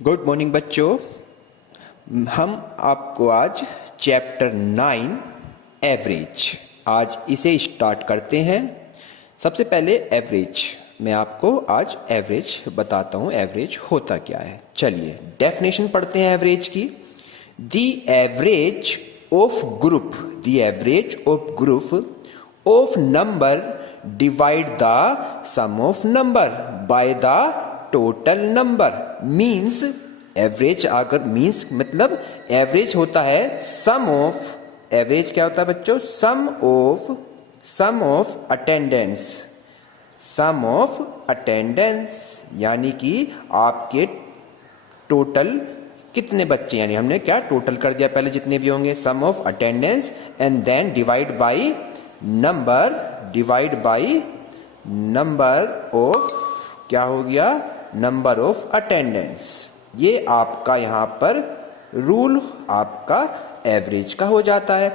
Good morning बच्चों। हम आपको आज चैप्टर 9 एवरेज आज इसे स्टार्ट करते हैं। सबसे पहले एवरेज, मैं आपको आज एवरेज बताता हूँ एवरेज होता क्या है। चलिए डेफिनेशन पढ़ते हैं एवरेज की। The average of group, the average of group of number divide the sum of number by the total number means. Average अगर मीन्स मतलब एवरेज होता है सम ऑफ, एवरेज क्या होता है बच्चों? Sum of attendance, sum of attendance यानी कि आपके टोटल कितने बच्चे, यानी हमने क्या टोटल कर दिया पहले जितने भी होंगे, sum of attendance and then divide by number, divide by number of, क्या हो गया, नंबर ऑफ अटेंडेंस। ये आपका यहां पर रूल आपका एवरेज का हो जाता है।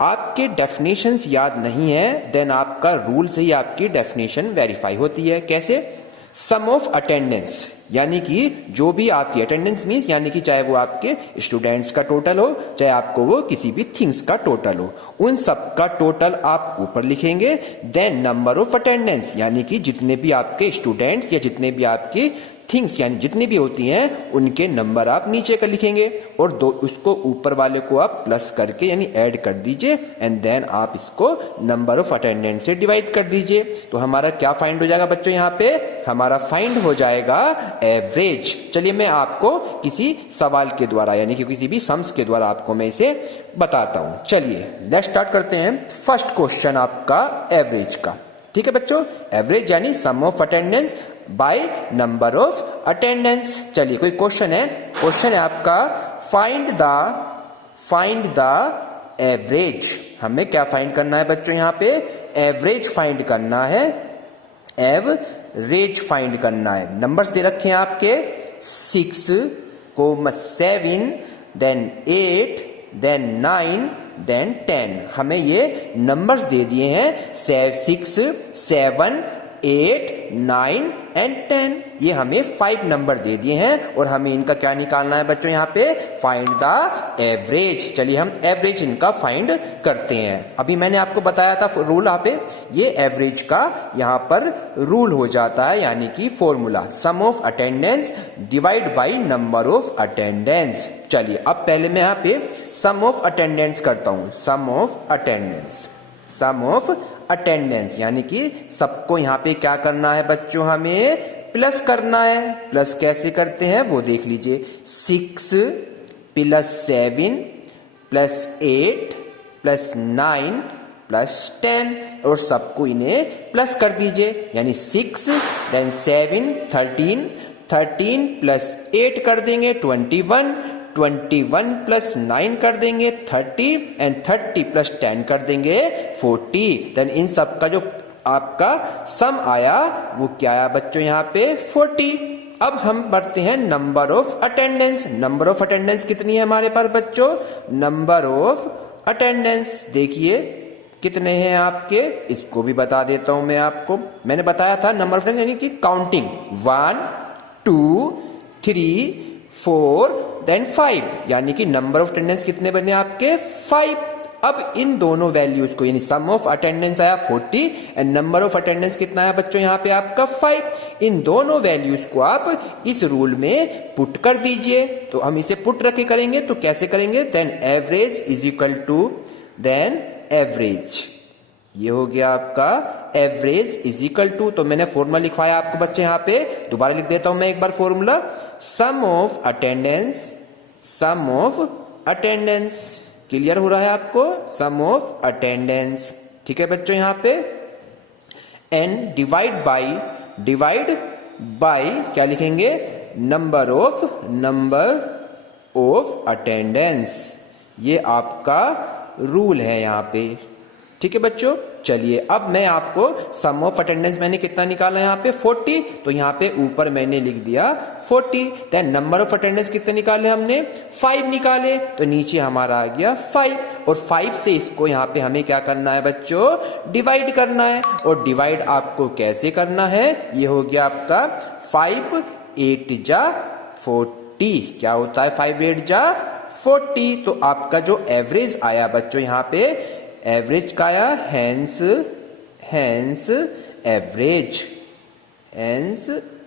आपके डेफिनेशंस याद नहीं है देन आपका रूल से ही आपकी डेफिनेशन वेरीफाई होती है। कैसे? सम ऑफ अटेंडेंस यानी कि जो भी आपकी अटेंडेंस मीन्स यानी कि चाहे वो आपके स्टूडेंट्स का टोटल हो, चाहे आपको वो किसी भी थिंग्स का टोटल हो, उन सब का टोटल आप ऊपर लिखेंगे। देन नंबर ऑफ अटेंडेंस यानी कि जितने भी आपके स्टूडेंट्स या जितने भी आपकी थिंग्स यानी जितनी भी होती हैं उनके नंबर आप नीचे का लिखेंगे और दो उसको ऊपर वाले को आप प्लस करके यानी ऐड कर दीजिए एंड देन आप इसको नंबर ऑफ अटेंडेंस से डिवाइड कर दीजिए। तो हमारा क्या फाइंड हो जाएगा बच्चों? यहाँ पे हमारा फाइंड हो जाएगा एवरेज। चलिए मैं आपको किसी सवाल के द्वारा यानी कि किसी भी सम्स के द्वारा आपको मैं इसे बताता हूं। चलिए लेट्स स्टार्ट करते हैं। फर्स्ट क्वेश्चन आपका एवरेज का, ठीक है बच्चों। एवरेज यानी sum of attendance by number of attendance. चलिए कोई क्वेश्चन है, क्वेश्चन है आपका फाइंड द एवरेज। हमें क्या फाइंड करना है बच्चों? यहाँ पे एवरेज फाइंड करना है, एवरेज फाइंड करना है। नंबर्स दे रखे हैं आपके 6, 7, देन 8, देन 9, देन 10। हमें ये नंबर्स दे दिए हैं 6, 7, 8, 9 एंड 10। ये हमें 5 नंबर दे दिए हैं और हमें इनका क्या निकालना है बच्चों? यहाँ पे फाइंड द एवरेज। चलिए हम एवरेज इनका फाइंड करते हैं। अभी मैंने आपको बताया था रूल, यहाँ पे ये एवरेज का यहाँ पर रूल हो जाता है यानी कि formula sum of attendance divide by number of attendance. चलिए अब पहले मैं यहाँ पे सम ऑफ अटेंडेंस करता हूँ। Sum of attendance, sum of attendance यानी कि सबको यहाँ पे क्या करना है बच्चों? हमें प्लस करना है। प्लस कैसे करते हैं वो देख लीजिए। 6 + 7 + 8 + 9 + 10 और सबको इन्हें प्लस कर दीजिए यानी 6, देन 7, 13 + 8 कर देंगे 21 + 9 कर देंगे 30 एंड 30 + 10 कर देंगे 40। देन इन सब का जो आपका सम आया वो क्या आया बच्चों? यहाँ पे 40। अब हम बढ़ते हैं number of attendance. Number of attendance कितनी है हमारे पास बच्चों? नंबर ऑफ अटेंडेंस देखिए कितने हैं आपके, इसको भी बता देता हूं मैं आपको। मैंने बताया था नंबर ऑफ अटेंडेंस यानी कि काउंटिंग 1, 2, 3, 4 देन 5 यानी कि नंबर ऑफ अटेंडेंस कितने बने आपके? 5। अब इन दोनों वैल्यूज को यानी सम ऑफ अटेंडेंस आया 40 एंड नंबर ऑफ अटेंडेंस कितना है बच्चों? यहाँ पे आपका 5। इन दोनों वैल्यूज को आप इस रूल में पुट कर दीजिए। तो हम इसे पुट रख के करेंगे तो कैसे करेंगे? Then average is equal to, then average, ये हो गया आपका एवरेज इज इक्वल टू, तो मैंने फॉर्मूला लिखवाया आपको बच्चे यहाँ पे, दोबारा लिख देता हूं मैं एक बार formula. Sum of attendance, sum of attendance, clear हो रहा है आपको? सम ऑफ अटेंडेंस, ठीक है बच्चों यहाँ पे। एंड डिवाइड बाय क्या लिखेंगे? Number of attendance. ये आपका रूल है यहाँ पे, ठीक है बच्चों। चलिए अब मैं आपको सम ऑफ अटेंडेंस मैंने कितना निकाला यहाँ पे? 40। तो यहाँ पे ऊपर मैंने लिख दिया 40। देन नंबर ऑफ अटेंडेंस कितने निकाले हमने? 5 निकाले, तो नीचे हमारा आ गया 5 और 5 से इसको यहाँ पे हमें क्या करना है बच्चों? डिवाइड करना है। और डिवाइड आपको कैसे करना है? ये हो गया आपका 5 8 जा 40 40। क्या होता है 5 8 जा 40। तो आपका जो एवरेज आया बच्चों यहाँ पे एवरेज का आया, हैंस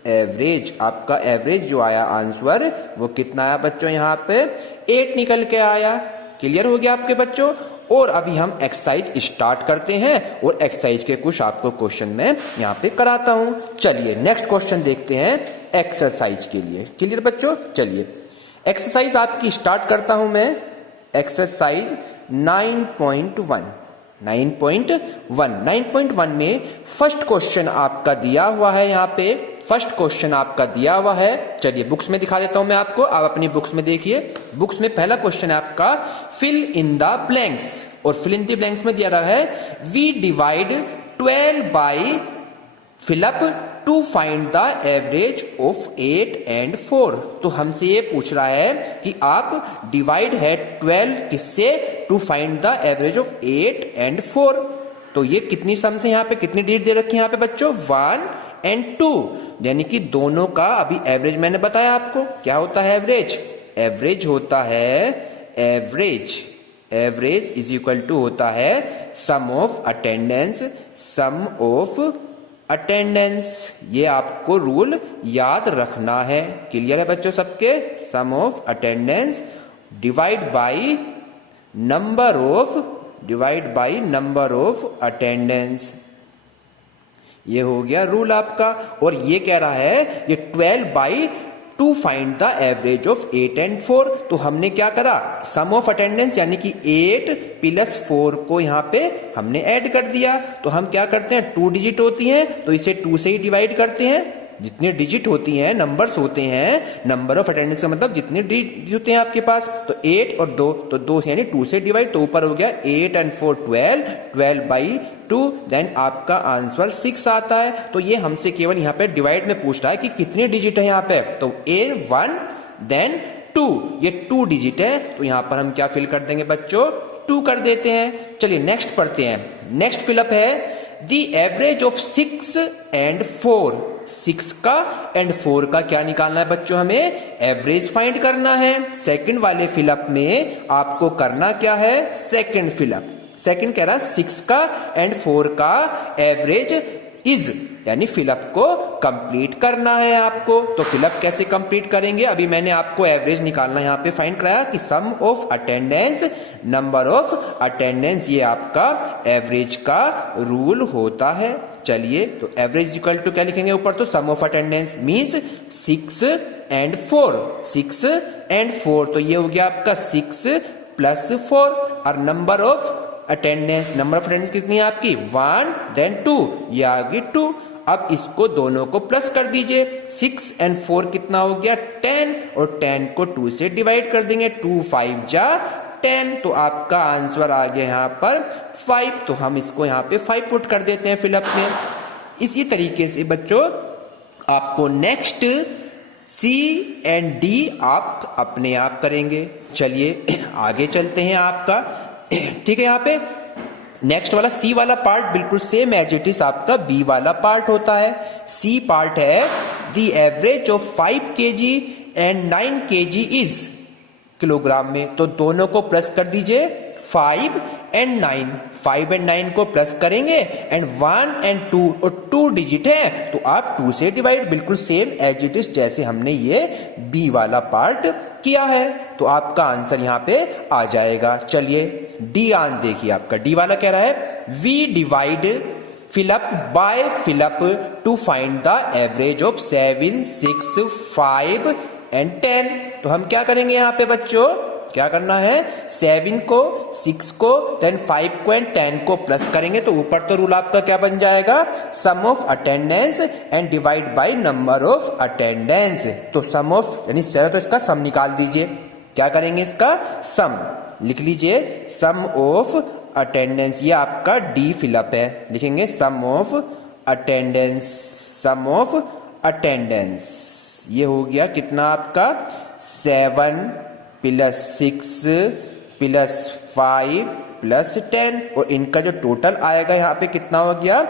एवरेज आपका एवरेज जो आया आंसर वो कितना आया बच्चों यहाँ पे 8 निकल के आया। क्लियर हो गया आपके बच्चों। और अभी हम एक्सरसाइज स्टार्ट करते हैं और एक्सरसाइज के कुछ आपको क्वेश्चन मैं यहाँ पे कराता हूँ। चलिए नेक्स्ट क्वेश्चन देखते हैं एक्सरसाइज के लिए। क्लियर बच्चों, चलिए एक्सरसाइज आपकी स्टार्ट करता हूं मैं। एक्सरसाइज 9.1 में फर्स्ट क्वेश्चन आपका दिया हुआ है। यहाँ पे फर्स्ट क्वेश्चन आपका दिया हुआ है। चलिए बुक्स में दिखा देता हूं मैं आपको, आप अपनी बुक्स में देखिए। बुक्स में पहला क्वेश्चन है आपका फिल इन द ब्लैंक्स, और फिल इन द ब्लैंक्स में दिया रहा है we divide 12 by fill up to find the average of 8 and 4। तो हमसे ये पूछ रहा है कि आप डिवाइड है 12 किससे, to find the average of 8 and 4। तो ये कितनी सम से यहाँ पे कितनी डिजिट दे रखी है यहाँ पे बच्चों 1 and 2, यानी कि दोनों का अभी एवरेज मैंने बताया आपको क्या होता है एवरेज। एवरेज होता है एवरेज इज इक्वल टू होता है सम ऑफ अटेंडेंस। ये आपको रूल याद रखना है। क्लियर है बच्चों सबके। Sum of attendance divide by number of attendance. ये हो गया रूल आपका। और ये कह रहा है ये 12 by two find the average of 8 and 4। तो हमने क्या करा सम ऑफ अटेंडेंस यानी कि 8 प्लस 4 को यहाँ पे हमने ऐड कर दिया। तो हम क्या करते हैं 2 डिजिट होती हैं तो इसे 2 से ही डिवाइड करते हैं। जितने डिजिट होती हैं नंबर्स होते हैं, नंबर ऑफ अटेंडेंस का मतलब जितने डिजिट होते हैं आपके पास, तो 8 और 2 तो 2 यानी 2 से डिवाइड, तो ऊपर हो गया 8 and 4 12 बाई 2, देन आपका आंसर 6 आता है। तो ये हमसे केवल यहाँ पे डिवाइड में पूछ रहा है कि कितने डिजिट है यहाँ पे, तो A 1 देन 2, ये 2 डिजिट है। तो यहाँ पर हम क्या फिल कर देंगे बच्चों 2 कर देते हैं। चलिए नेक्स्ट पढ़ते हैं। नेक्स्ट फिलअप है द एवरेज ऑफ 6 and 4। 6 का एंड 4 का क्या निकालना है बच्चों, हमें एवरेज फाइंड करना है। सेकंड वाले फिलअप में आपको करना क्या है सेकंड फिलअप। सेकंड कह रहा है 6 का एंड 4 का एवरेज इज, यानी फिलअप को कंप्लीट करना है आपको। तो फिलअप कैसे कंप्लीट करेंगे, अभी मैंने आपको एवरेज निकालना यहाँ पे फाइंड कराया कि sum of attendance number of attendance, ये आपका एवरेज का रूल होता है। चलिए तो एवरेज इक्वल टू क्या लिखेंगे ऊपर, तो sum of attendance means 6 and 4। 6 and 4 तो ये हो गया आपका 6 प्लस 4 और नंबर ऑफ अटेंडेंस कितनी है आपकी 1 देन 2, ये आ गई 2। अब इसको दोनों को प्लस कर दीजिए। 6 and 4 कितना हो गया 10, और 10 को 2 से डिवाइड कर देंगे, 2 5 जा 10। तो आपका आंसर आ गया यहाँ पर 5। तो हम इसको यहाँ पे 5 पुट कर देते हैं फिलअप में। इसी तरीके से बच्चों आपको नेक्स्ट C and D आप अपने आप करेंगे। चलिए आगे चलते हैं आपका, ठीक है। यहाँ पे नेक्स्ट वाला C वाला पार्ट बिल्कुल सेम एज इट इज आपका B वाला पार्ट होता है। C पार्ट है the average of 5 kg and 9 kg is, kilogram में। तो दोनों को प्लस कर दीजिए 5 and 9, 5 and 9 को प्लस करेंगे एंड 1 and 2, और 2 डिजिट है तो आप 2 से डिवाइड, बिल्कुल सेम एज इट इज जैसे हमने ये B वाला पार्ट किया है। तो आपका आंसर यहाँ पे आ जाएगा। चलिए डी आंसर देखिए आपका, डी वाला कह रहा है we divide fill up by fill up to find the average of 7 6 5 and 10। तो हम क्या करेंगे यहाँ पे बच्चों, क्या करना है 7 को 6 को देन 5 को एंड 10 को प्लस करेंगे। तो ऊपर तो रूल आपका क्या बन जाएगा sum of attendance and divide by number of attendance. तो सम ऑफ यानी तो इसका सम निकाल दीजिए। क्या करेंगे इसका सम, लिख लीजिए सम ऑफ अटेंडेंस, ये आपका डी फिलअप है। लिखेंगे सम ऑफ अटेंडेंस, ये हो गया कितना आपका 7 प्लस 6 प्लस 5 प्लस 10, और इनका जो टोटल आएगा यहाँ पे कितना हो गया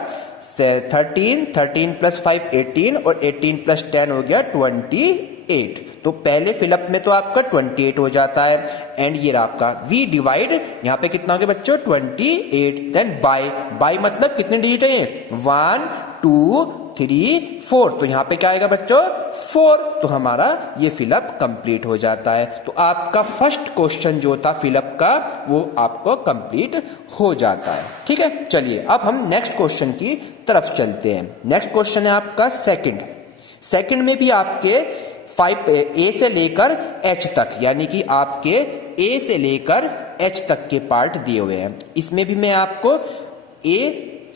13 प्लस 5 18, और 18 प्लस 10 हो गया 28। तो पहले फिलअप में तो आपका 28 हो जाता है एंड ये आपका v डिवाइड यहाँ पे कितना हो गया बच्चों 28 देन बाय मतलब कितने डिजिट है ये 1 2 3 4 तो यहाँ पे क्या आएगा बच्चों 4 तो हमारा ये फिलअप कंप्लीट हो जाता है। तो आपका फर्स्ट क्वेश्चन जो था फिलअप का वो आपको कंप्लीट हो जाता है। ठीक है, चलिए अब हम नेक्स्ट क्वेश्चन की तरफ चलते हैं। नेक्स्ट क्वेश्चन है आपका सेकंड में भी आपके 5 a से लेकर h तक यानी कि आपके a से लेकर h तक के पार्ट दिए हुए हैं। इसमें भी मैं आपको a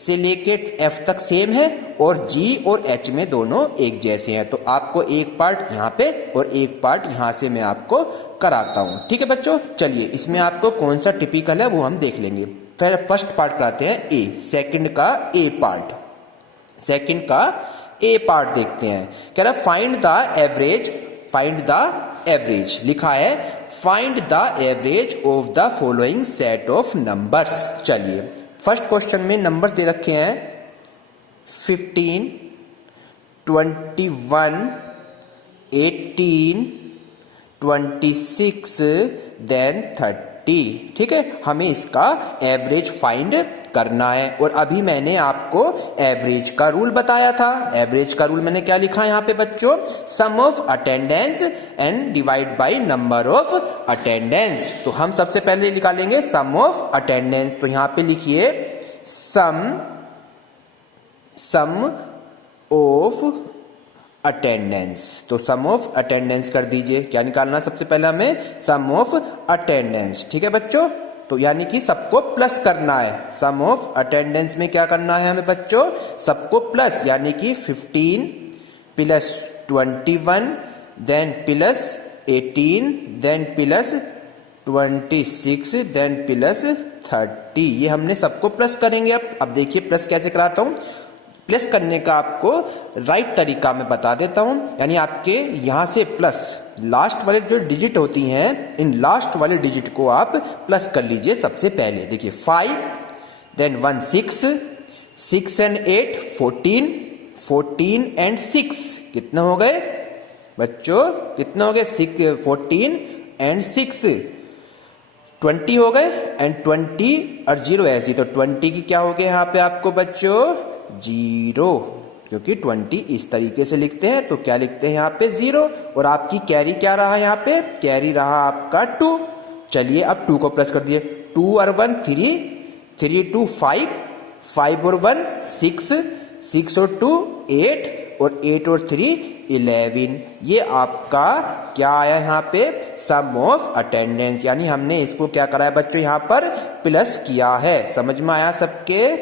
से लेके f तक सेम है और g और h में दोनों एक जैसे हैं। तो आपको एक पार्ट यहाँ पे और एक पार्ट यहाँ से मैं आपको कराता हूँ। ठीक है बच्चों, चलिए इसमें आपको कौन सा टिपिकल है वो हम देख लेंगे। फिर फर्स्ट पार्ट कराते हैं a, सेकंड का a पार्ट देखते हैं। कह रहा फाइंड द एवरेज लिखा है find the average of the following set of numbers. चलिए फर्स्ट क्वेश्चन में नंबर्स दे रखे हैं 15 21 18 26 देन 30। ठीक है, हमें इसका एवरेज फाइंड करना है। और अभी मैंने आपको एवरेज का रूल बताया था। एवरेज का रूल मैंने क्या लिखा है यहाँ पे बच्चों, sum of attendance and divide by number of attendance. तो हम सबसे पहले निकालेंगे सम ऑफ अटेंडेंस। तो यहाँ पे लिखिए सम ऑफ अटेंडेंस। तो सम ऑफ अटेंडेंस कर दीजिए। क्या निकालना सबसे पहले हमें सम ऑफ अटेंडेंस। ठीक है बच्चों, तो यानी कि सबको प्लस करना है। सम ऑफ अटेंडेंस में क्या करना है हमें बच्चों, सबको प्लस यानी कि 15 plus 21 then plus 18 then plus 26 then plus 30। ये हमने सबको प्लस करेंगे। अब देखिए प्लस कैसे कराता हूं। प्लस करने का आपको राइट तरीका मैं बता देता हूं। यानी आपके यहां से प्लस लास्ट वाले जो डिजिट होती हैं, इन लास्ट वाले डिजिट को आप प्लस कर लीजिए। सबसे पहले देखिए 5 देन 1 6 एंड 8 14 एंड 6 कितने हो गए बच्चों, कितने हो गए 14 एंड 6 20 हो गए एंड 20 और 0 ऐसी। तो 20 की क्या हो गया यहाँ पे आपको बच्चों 0, क्योंकि 20 इस तरीके से लिखते हैं। तो क्या लिखते हैं यहाँ पे 0 और आपकी कैरी क्या रहा यहाँ पे, कैरी रहा आपका 2। चलिए अब 2 को प्लस कर दिए। 2 और 1 3 2 5 और 1 6 और 2 8 और 8 और 3 11। ये आपका क्या आया यहाँ पे सम ऑफ अटेंडेंस। यानी हमने इसको क्या कराया बच्चों यहाँ पर प्लस किया है। समझ में आया सबके,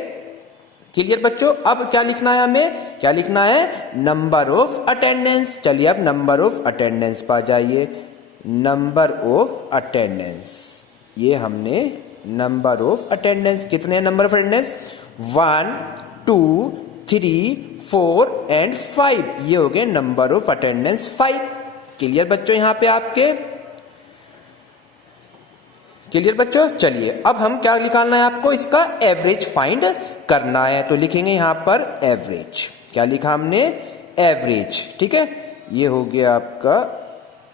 क्लियर बच्चों। अब क्या लिखना है हमें, क्या लिखना है नंबर ऑफ अटेंडेंस। चलिए अब नंबर ऑफ अटेंडेंस पा जाइए। नंबर ऑफ अटेंडेंस, ये हमने नंबर ऑफ अटेंडेंस कितने नंबर ऑफ अटेंडेंस 1 2 3 4 एंड 5। ये हो गए नंबर ऑफ अटेंडेंस 5। क्लियर बच्चों यहाँ पे आपके, क्लियर बच्चों। चलिए अब हम क्या निकालना है आपको, इसका एवरेज फाइंड करना है। तो लिखेंगे यहाँ पर एवरेज। क्या लिखा हमने एवरेज। ठीक है, ये हो गया आपका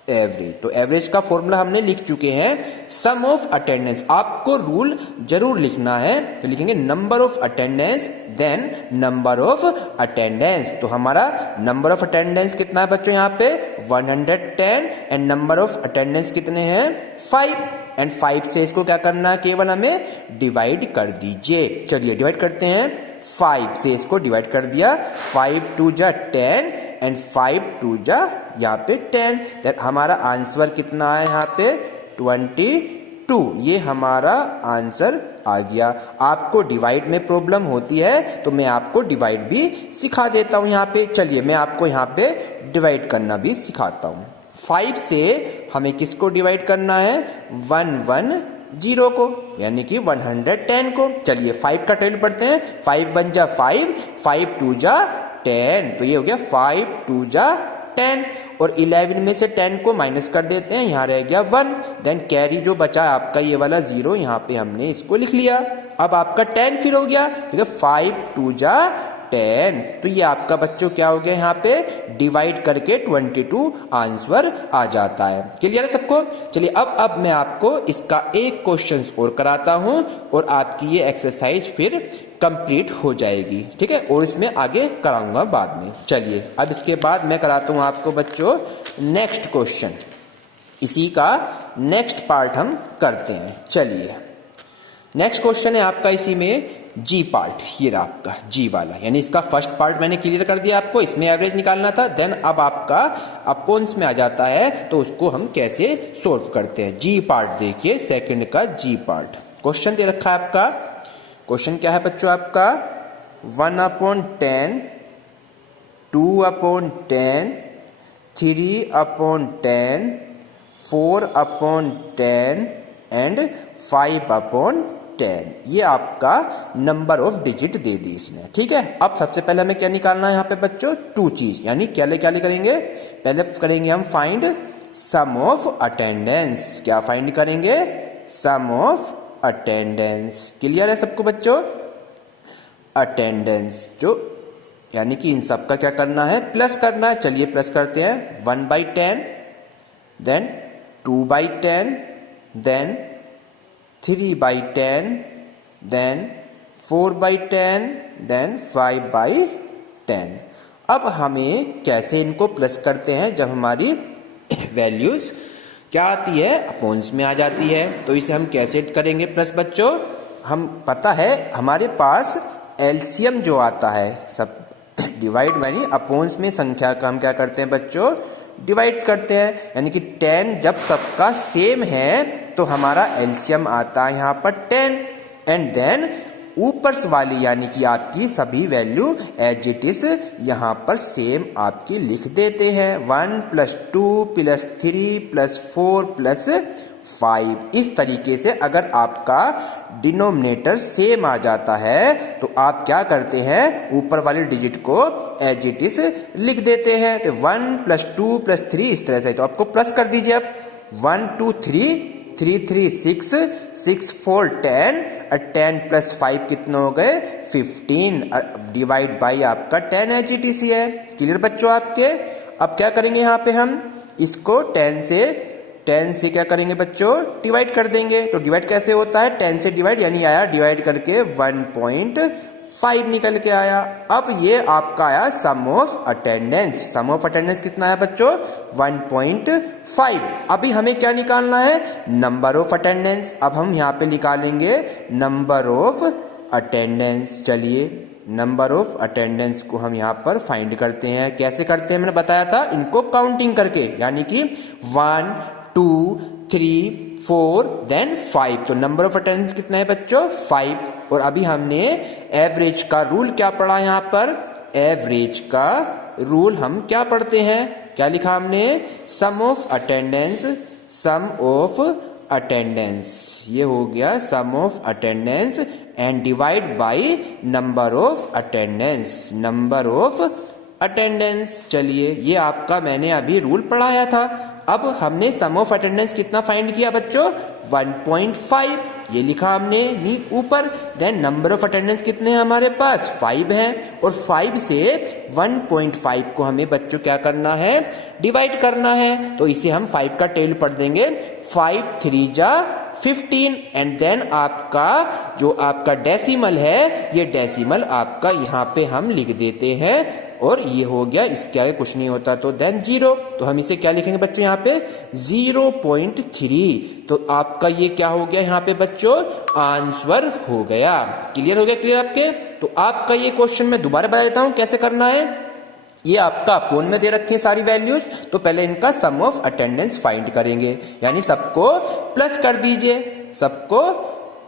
एवरेज। तो एवरेज का फॉर्मूला हमने लिख चुके हैं सम ऑफ अटेंडेंस। आपको रूल जरूर लिखना है। तो लिखेंगे number of attendance then number of attendance. तो हमारा नंबर ऑफ अटेंडेंस कितना है बच्चों यहाँ पे 110 एंड नंबर ऑफ अटेंडेंस कितने हैं 5 एंड 5 से इसको क्या करना है, केवल हमें डिवाइड कर दीजिए। चलिए डिवाइड करते हैं। 5 से इसको डिवाइड कर दिया। 5 2 जा 10 एंड 5 2 जा यहाँ पे 10। देन हमारा आंसर कितना है यहाँ पे 22। ये हमारा आंसर आ गया। आपको डिवाइड में प्रॉब्लम होती है तो मैं आपको डिवाइड भी सिखा देता हूँ यहाँ पे। चलिए मैं आपको यहाँ पे डिवाइड करना भी सिखाता हूँ। 5 से हमें किसको डिवाइड करना है 110 को, यानी कि 110 को। चलिए 5 का टेबल पढ़ते हैं। 5 1 जा 5 5 2 जा 10। तो ये हो गया 5 2 जा 10 और 11 में से 10 को माइनस कर देते हैं, यहाँ रह गया 1। देन कैरी जो बचा आपका ये वाला 0, यहाँ पे हमने इसको लिख लिया। अब आपका 10 फिर हो गया, ठीक है 5 2 जा 10। तो ये आपका बच्चों क्या हो गया, यहाँ पे डिवाइड करके 22 आंसर आ जाता है। क्लियर है सबको? चलिए अब मैं आपको इसका एक क्वेश्चन और कराता हूं और आपकी ये एक्सरसाइज फिर कंप्लीट हो जाएगी, ठीक है, और इसमें आगे कराऊंगा बाद में। चलिए अब इसके बाद मैं कराता हूं आपको बच्चों नेक्स्ट क्वेश्चन। इसी का नेक्स्ट पार्ट हम करते हैं। चलिए नेक्स्ट क्वेश्चन है आपका इसी में जी पार्ट, ये रहा आपका जी वाला, यानी इसका फर्स्ट पार्ट मैंने क्लियर कर दिया आपको, इसमें एवरेज निकालना था। देन अब आपका अपोन्स में आ जाता है, तो उसको हम कैसे सोल्व करते हैं। जी पार्ट देखिए, सेकंड का जी पार्ट क्वेश्चन दे रखा है आपका। क्वेश्चन क्या है बच्चों आपका, 1/10, 2/10, 3/10, 4/10 एंड 5/10। ये आपका नंबर ऑफ डिजिट दे दी इसने, ठीक है। अब सबसे पहले हमें क्या निकालना है यहाँ पे बच्चों, टू चीज, यानी क्या करेंगे, पहले करेंगे हम फाइंड सम ऑफ अटेंडेंस। क्या फाइंड करेंगे, सम ऑफ अटेंडेंस। क्लियर है सबको बच्चों? अटेंडेंस जो यानी कि इन सब का क्या करना है, प्लस करना है। चलिए प्लस करते हैं, 1/10, देन 2/10, देन 3/10, देन 4/10, देन 5/10। अब हमें कैसे इनको प्लस करते हैं, जब हमारी वैल्यूज क्या आती है, अपोन्स में आ जाती है, तो इसे हम कैसे करेंगे प्लस बच्चों। हम पता है हमारे पास एलसीएम जो आता है, सब डिवाइड यानी अपोन्स में संख्या का हम क्या करते हैं बच्चों, डिवाइड करते हैं। यानी कि 10 जब सबका सेम है तो हमारा एलसीएम आता है यहाँ पर 10, एंड देन ऊपर वाली यानी कि आपकी सभी वैल्यू एज इट इज यहाँ पर सेम आपकी लिख देते हैं। 1 + 2 + 3 + 4 + 5। इस तरीके से अगर आपका डिनोमिनेटर सेम आ जाता है तो आप क्या करते हैं, ऊपर वाले डिजिट को एज इट इज लिख देते हैं। तो 1 + 2 + 3 इस तरह से, तो आपको प्लस कर दीजिए। अब 1 2 3 3 3 6 6 4 10 और 10 + 5 कितने हो गए, 15 डिवाइड बाई आपका 10 एज इट इज है। क्लियर बच्चों आपके? अब क्या करेंगे यहाँ पे हम इसको 10 से क्या करेंगे बच्चों, डिवाइड कर देंगे। तो डिवाइड कैसे होता है, 10 से डिवाइड, यानी आया डिवाइड करके 1.5 निकल के आया। अब ये आपका आया sum of attendance. Sum of attendance कितना है बच्चों, 1.5। अभी हमें क्या निकालना है, नंबर ऑफ अटेंडेंस। अब हम यहाँ पे निकालेंगे नंबर ऑफ अटेंडेंस। चलिए नंबर ऑफ अटेंडेंस को हम यहाँ पर फाइंड करते हैं। कैसे करते हैं मैंने बताया था, इनको काउंटिंग करके, यानी कि 1 2 3 4 देन 5। तो नंबर ऑफ अटेंडेंस कितना है बच्चों, 5। और अभी हमने एवरेज का रूल क्या पढ़ा, यहाँ पर एवरेज का रूल हम क्या पढ़ते हैं, क्या लिखा हमने, sum of attendance. Sum of attendance ये हो गया sum of attendance and divide by number of attendance. Number of attendance. चलिए ये आपका मैंने अभी रूल पढ़ाया था। अब हमने सम ऑफ अटेंडेंस कितना फाइंड किया बच्चों, 1.5 ये लिखा हमने ऊपर। देन नंबर ऑफ अटेंडेंस कितने हैं हमारे पास, 5 हैं, और 5 से 1.5 को हमें बच्चों क्या करना है, डिवाइड करना है। तो इसे हम 5 का टेल पढ़ देंगे, 5 3 जा 15, एंड देन आपका जो आपका डेसिमल है, ये डेसिमल आपका यहाँ पे हम लिख देते हैं, और ये हो गया, इसके आगे कुछ नहीं होता तो देन 0। तो हम इसे क्या लिखेंगे बच्चों, यहाँ पे 0.3। तो आपका ये क्या हो गया यहाँ पे बच्चों, आंसर हो गया। क्लियर हो गया? क्लियर आपके? तो आपका ये क्वेश्चन मैं दोबारा बता देता हूँ कैसे करना है। ये आपका अपोन में दे रखे हैं सारी वैल्यूज, तो पहले इनका सम ऑफ अटेंडेंस फाइंड करेंगे, यानी सबको प्लस कर दीजिए, सबको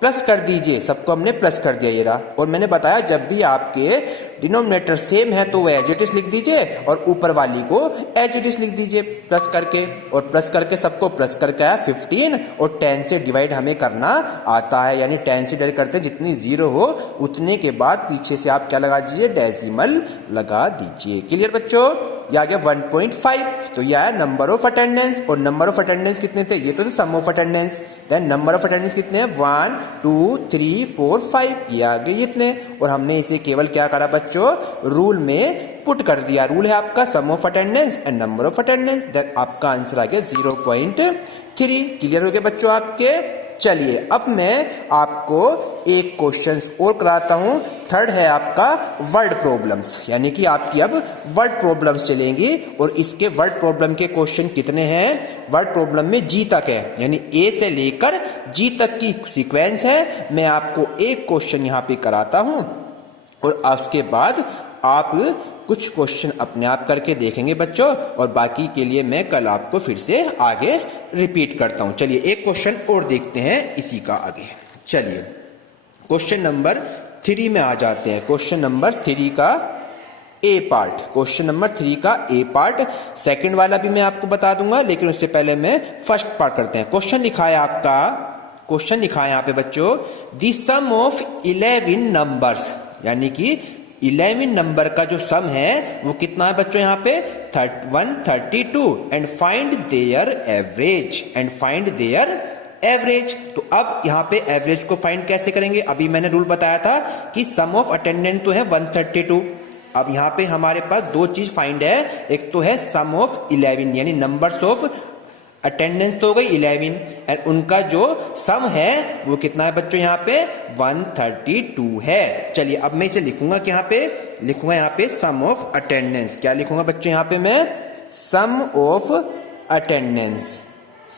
प्लस कर दीजिए। सबको हमने प्लस कर दिया ये रहा। और मैंने बताया जब भी आपके डिनोमिनेटर सेम है तो वो एज इट इज लिख दीजिए, और ऊपर वाली को एज इट इज लिख दीजिए प्लस करके। और प्लस करके सबको प्लस करके आया 15, और 10 से डिवाइड हमें करना आता है, यानी 10 से डिवाइड करते जितनी 0 हो उतने के बाद पीछे से आप क्या लगा दीजिए, डेसिमल लगा दीजिए। क्लियर बच्चों? ये आ गया 1.5, तो ये आया नंबर ऑफ अटेंडेंस। और नंबर ऑफ अटेंडेंस कितने थे, ये तो sum of attendance. Then number of attendance कितने हैं, 1 2 3 4 5, ये आ गए इतने। और हमने इसे केवल क्या करा बच्चों, रूल में पुट कर दिया। रूल है आपका sum of attendance and number of attendance. Then आपका आंसर आ गया 0.3। क्लियर हो गया बच्चों आपके। चलिए अब मैं आपको एक क्वेश्चन और कराता हूं। थर्ड है आपका वर्ड प्रॉब्लम्स, यानी कि आपकी अब वर्ड प्रॉब्लम्स चलेंगी। और इसके वर्ड प्रॉब्लम के क्वेश्चन कितने हैं, वर्ड प्रॉब्लम में जी तक है, यानी ए से लेकर जी तक की सीक्वेंस है। मैं आपको एक क्वेश्चन यहाँ पे कराता हूं और उसके बाद आप कुछ क्वेश्चन अपने आप करके देखेंगे बच्चों, और बाकी के लिए मैं कल आपको फिर से आगे रिपीट करता हूं। चलिए एक क्वेश्चन और देखते हैं इसी का आगे। चलिए क्वेश्चन नंबर 3 में आ जाते हैं। क्वेश्चन नंबर 3 का ए पार्ट, क्वेश्चन नंबर 3 का ए पार्ट। सेकंड वाला भी मैं आपको बता दूंगा, लेकिन उससे पहले मैं फर्स्ट पार्ट करते हैं। क्वेश्चन लिखा है आपका, क्वेश्चन लिखा है यहाँ पे बच्चों, द सम ऑफ 11 नंबर्स, यानी कि 11 नंबर का जो सम है वो कितना है बच्चों यहाँ पे 132, and find there average, and find there average. तो अब यहाँ पे एवरेज को फाइंड कैसे करेंगे, अभी मैंने रूल बताया था कि सम ऑफ अटेंडेंट तो है 132। अब यहाँ पे हमारे पास दो चीज फाइंड है, एक तो है सम ऑफ 11 यानी नंबर्स ऑफ अटेंडेंस तो हो गई 11, एंड उनका जो सम है वो कितना है बच्चों यहाँ पे 132 है। चलिए अब मैं इसे लिखूंगा कि यहाँ पे लिखूंगा यहाँ पे सम ऑफ अटेंडेंस। क्या लिखूंगा बच्चों यहाँ पे मैं, sum of attendance,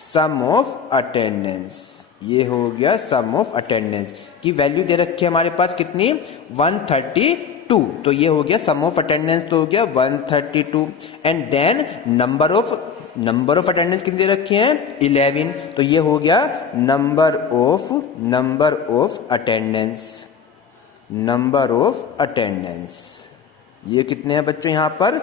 sum of attendance. ये हो गया सम ऑफ अटेंडेंस की वैल्यू दे रखी है हमारे पास कितनी 132, तो ये हो गया सम ऑफ अटेंडेंस तो हो गया 132। And then number of attendance कितनी दे रखी है 11, तो ये हो गया number of attendance, number of attendance. ये कितने हैं बच्चों यहाँ पर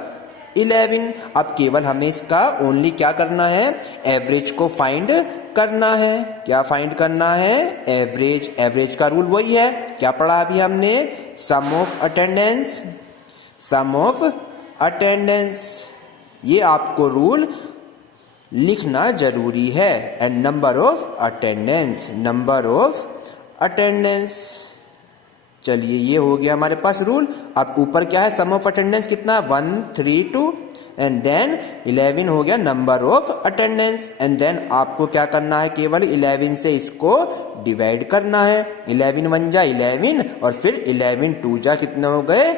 11। अब केवल हमें इसका ओनली क्या करना है, एवरेज को फाइंड करना है। क्या फाइंड करना है, एवरेज। एवरेज का रूल वही है, क्या पढ़ा अभी हमने, sum of attendance, sum of attendance. ये आपको रूल लिखना जरूरी है। And number of attendance, number of attendance. चलिए ये हो गया हमारे पास रूल। अब ऊपर क्या है, सम ऑफ अटेंडेंस कितना 132, एंड देन 11 हो गया number of attendance. And then आपको क्या करना है, केवल 11 से इसको डिवाइड करना है। 11 1 जा 11, और फिर 11 2 जा कितने हो गए,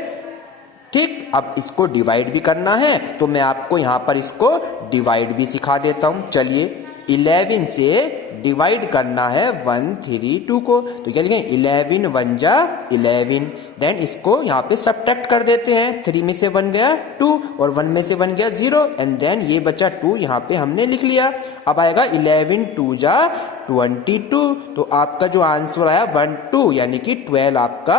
ठीक। अब इसको डिवाइड भी करना है, तो मैं आपको यहाँ पर इसको डिवाइड भी सिखा देता हूँ। चलिए 11 से डिवाइड करना है 132 को, तो क्या लिखें 11 1 जा 11, देन इसको यहाँ पे सब्ट्रैक्ट कर देते हैं। 3 में से 1 गया 2 और 1 में से 1 गया 0, एंड देन ये बचा 2 यहाँ पे हमने लिख लिया। अब आएगा 11 2 जा 22, तो आपका जो आंसर आया 12 यानी कि 12 आपका